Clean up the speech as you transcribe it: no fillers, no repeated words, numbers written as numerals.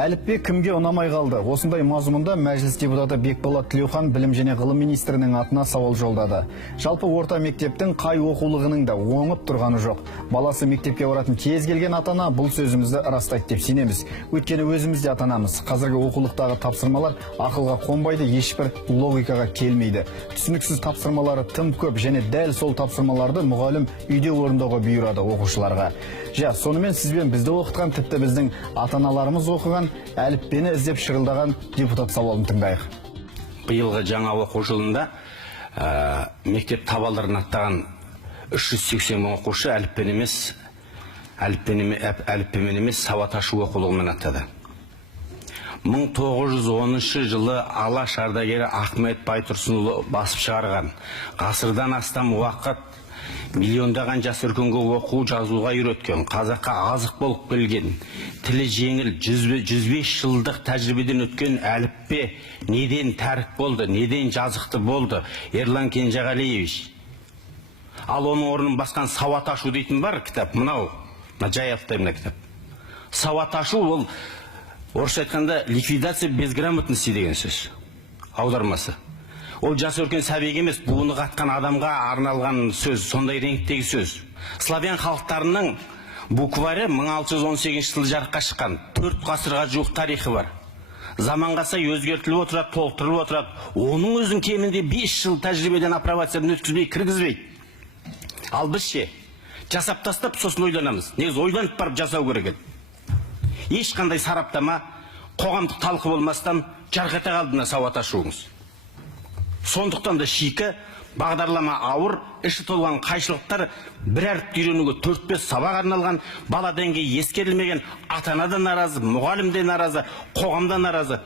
Әліппе кімге ұнамай қалды? Осындай мазмұнда мәжіліс депутаты Бекболат Тілеухан білім және ғылым министрінің атына сауал жолдады. Жалпы орта мектептің қай оқулығының да оңып тұрғаны жоқ. Баласы мектепке баратын кез келген ата-ана бұл сөзімізді растайды деп сенеміз. Өйткені өзіміз де ата-анамыз. Қазіргі оқулықтағы тапсырмалар ақылға қонбайды, ешбір логикаға келмейді. Түсініксіз тапсырмалары тым көп және дәл сол тапсырмаларды мұғалім үйде орындауға бұйырады оқушыларға. Сонымен сізбен бізді оқытқан, тіпті біздің ата-аналарымыз оқыған, әліппені іздеп шырылдаған депутат сауалын тыңдайық. Биылғы жаңа оқу жылында мектеп табалдырығын аттаған 380 мың оқушы әліппемен емес сауат ашу оқулығымен аттады. 1910 жылы алаш ардагері Ахмет Байтұрсынұлы басып шығарған, ғасырдан астам уақыт миллиондаған жас өркенге оқу жазуға үйреткен, қазаққа азық болып келген, тілі жеңіл 105 жылдық тәжірибеден өткен әліппе неден тәрік болды, неден жазықты болды? Ерлан Кенжеғалиевич. Ал оның орнын басқан сауат ашу дейтін бар кітап, мынау жай аттаймын кітап. Сауат ашу ол орысша айтқанда ликвидация безграмотности деген сөз, аудармасы. Ол жас өркен сәбиге емес, буыны қатқан адамға арналған сөз, сондай реңктегі сөз. Славян халықтарының буквары 1618 жылы жарыққа шыққан, 4 ғасырға жуық тарихы бар. Заманға сай өзгертіліп отырады, толықтырылып отырады. Оның өзін кемінде 5 жыл тәжірибеден апробациядан өткізбей, кіргізбейді. Ал біз ше, жасап тастап, сосын ойланамыз. Негізі ойланып барып жасау керек еді. Ешқандай сараптама, қоғамдық талқы болмастан жарқ ете қалдына сауат ашуыңыз. Сондықтан да шикі, бағдарлама ауыр, іші толған қайшылықтар бір әріпті үйренуге 4-5 сабақ арналған, бала деңгейі ескерілмеген, ата-ана да наразы, мұғалім де наразы, қоғам да наразы.